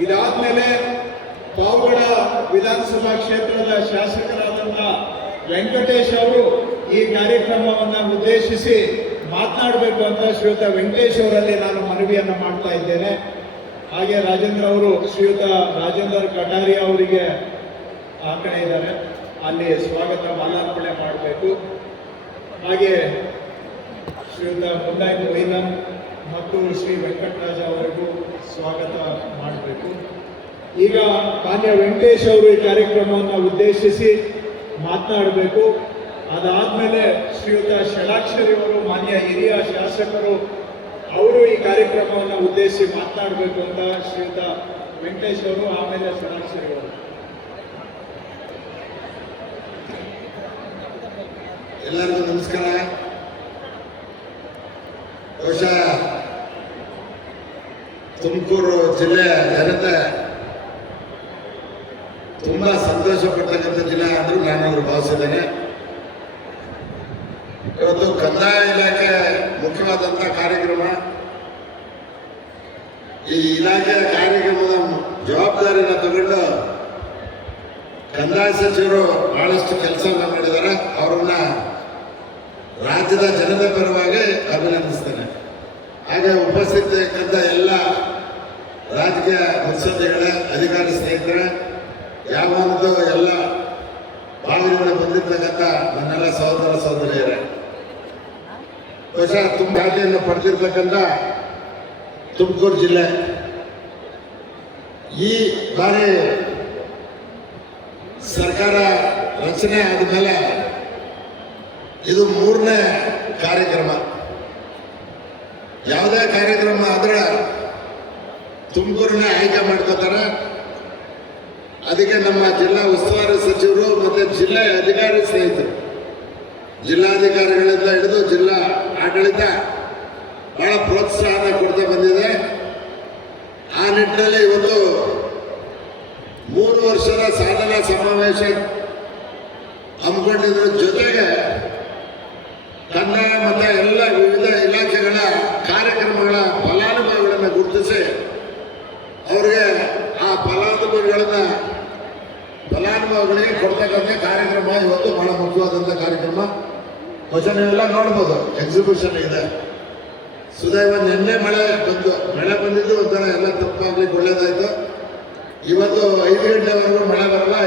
ಇದಾದ್ಮೇಲೆ ಪಾವಗಡ ವಿಧಾನಸಭಾ ಕ್ಷೇತ್ರದ ಶಾಸಕರಾದಂಥ ವೆಂಕಟೇಶ್ ಅವರು ಈ ಕಾರ್ಯಕ್ರಮವನ್ನು ಉದ್ದೇಶಿಸಿ ಮಾತನಾಡಬೇಕು ಅಂತ ಶ್ರೀಯುತ ವೆಂಕಟೇಶ್ ಅವರಲ್ಲಿ ನಾನು ಮನವಿಯನ್ನು ಮಾಡ್ತಾ ಇದ್ದೇನೆ. ಹಾಗೆ ರಾಜೇಂದ್ರ ಅವರು ಶ್ರೀಯುತ ರಾಜೇಂದ್ರ ಕಟಾರಿ ಅವರಿಗೆ ಆ ಕಡೆ ಇದ್ದಾರೆ, ಅಲ್ಲಿ ಸ್ವಾಗತ ಮಾಲಾರ್ಪಣೆ ಮಾಡಬೇಕು. ಹಾಗೆ ಶ್ರೀಯುತ ಮುಂದಾಯಿ ಮೊಯ್ನನ್ ಮತ್ತು ಶ್ರೀ ವೆಂಕಟರಾಜ ಅವರಿಗೂ ಸ್ವಾಗತ ಮಾಡಬೇಕು. ಈಗ ಮಾನ್ಯ ವೆಂಕಟೇಶ್ ಅವರು ಈ ಕಾರ್ಯಕ್ರಮವನ್ನು ಉದ್ದೇಶಿಸಿ ಮಾತನಾಡಬೇಕು. ಅದಾದ್ಮೇಲೆ ಶ್ರೀಯುತ ಷಡಾಕ್ಷರಿ ಅವರು ಮಾನ್ಯ ಹಿರಿಯ ಶಾಸಕರು ಅವರು ಈ ಕಾರ್ಯಕ್ರಮವನ್ನು ಉದ್ದೇಶಿಸಿ ಮಾತನಾಡಬೇಕು ಅಂತ ಶ್ರೀಯುತ ವೆಂಕಟೇಶ್ ಅವರು, ಆಮೇಲೆ ಷಡಾಕ್ಷರಿ ಅವರು. ಎಲ್ಲರಿಗೂ ನಮಸ್ಕಾರ. ಬಹುಶಃ ತುಮಕೂರು ಜಿಲ್ಲೆಯ ಜನತೆ ತುಂಬಾ ಸಂತೋಷ ಪಡ್ತಕ್ಕಂಥ ಜಿಲ್ಲೆ ಆದರೂ ನಾನು ಭಾವಿಸಿದ್ದೇನೆ. ಇವತ್ತು ಕಂದಾಯ ಇಲಾಖೆ ಮುಖ್ಯವಾದಂಥ ಕಾರ್ಯಕ್ರಮ, ಈ ಇಲಾಖೆಯ ಕಾರ್ಯಕ್ರಮದ ಜವಾಬ್ದಾರಿನ ತಗೊಂಡು ಕಂದಾಯ ಸಚಿವರು ಬಹಳಷ್ಟು ಕೆಲಸವನ್ನು ಮಾಡಿದ್ದಾರೆ. ಅವರನ್ನ ರಾಜ್ಯದ ಜನತೆ ಪರವಾಗಿ ಅಭಿನಂದಿಸ್ತೇನೆ. ಹಾಗೆ ಉಪಸ್ಥಿತಕ್ಕಂಥ ಎಲ್ಲ ರಾಜಕೀಯ ಮುತ್ಸದ್ದಿಗಳೇ, ಅಧಿಕಾರಿ ಸ್ನೇಹಿತರೆ, ಯಾವೊಂದು ಎಲ್ಲ ಭಾಗದಿಂದ ಬಂದಿರ್ತಕ್ಕಂಥ ನನ್ನೆಲ್ಲ ಸಹೋದರ ಸಹೋದರಿಯರೇ, ಬಹುಶಃ ತುಂಬ ಖ್ಯಾತಿಯನ್ನು ಪಡೆದಿರ್ತಕ್ಕಂಥ ತುಮಕೂರು ಜಿಲ್ಲೆ ಈ ಬಾರಿ ಸರ್ಕಾರ ರಚನೆ ಆದಮೇಲೆ ಇದು 3ನೇ ಕಾರ್ಯಕ್ರಮ. ಯಾವುದೇ ಕಾರ್ಯಕ್ರಮ ಆದ್ರೆ ತುಮಕೂರನ್ನ ಆಯ್ಕೆ ಮಾಡ್ಕೋತಾರೆ. ಅದಕ್ಕೆ ನಮ್ಮ ಜಿಲ್ಲಾ ಉಸ್ತುವಾರಿ ಸಚಿವರು ಮತ್ತೆ ಜಿಲ್ಲೆಯ ಅಧಿಕಾರಿ ಸ್ನೇಹಿತರು, ಜಿಲ್ಲಾಧಿಕಾರಿಗಳಿಂದ ಹಿಡಿದು ಜಿಲ್ಲಾ ಆಡಳಿತ ಬಹಳ ಪ್ರೋತ್ಸಾಹ ಕೊಡ್ತಾ ಬಂದಿದೆ. ಆ ನಿಟ್ಟಿನಲ್ಲಿ ಇವತ್ತು 3 ವರ್ಷದ ಸಾಧನಾ ಸಮಾವೇಶ ಹಮ್ಮಿಕೊಂಡಿದ್ರ ಜೊತೆಗೆ ಕಂದಾಯ ಮತ್ತು ಎಲ್ಲ ವಿವಿಧ ಇಲಾಖೆಗಳ ಕಾರ್ಯಕ್ರಮಗಳ ಫಲಾನುಭವಿಗಳನ್ನು ಗುರುತಿಸಿ ಅವರಿಗೆ ಆ ಫಲಾನುಭವಿಗಳಿಗೆ ಕೊಡ್ತಕ್ಕಂಥ ಕಾರ್ಯಕ್ರಮ ಇವತ್ತು ಬಹಳ ಮುಖ್ಯವಾದಂಥ ಕಾರ್ಯಕ್ರಮ. ಬಹುಶಃ ನೀವೆಲ್ಲ ನೋಡ್ಬೋದು, ಎಕ್ಸಿಬಿಷನ್ ಇದೆ. ಸುದೈವ ನಿನ್ನೆ ಮಳೆ ಬಂದಿದ್ದು ಒಂಥರ ಎಲ್ಲ ತಪ್ಪಾಗ್ಲಿಕ್ಕೆ ಒಳ್ಳೇದಾಯ್ತು. ಇವತ್ತು 5 ಗಂಟೆವರೆಗೂ ಮಳೆ ಬರಲ್ಲ.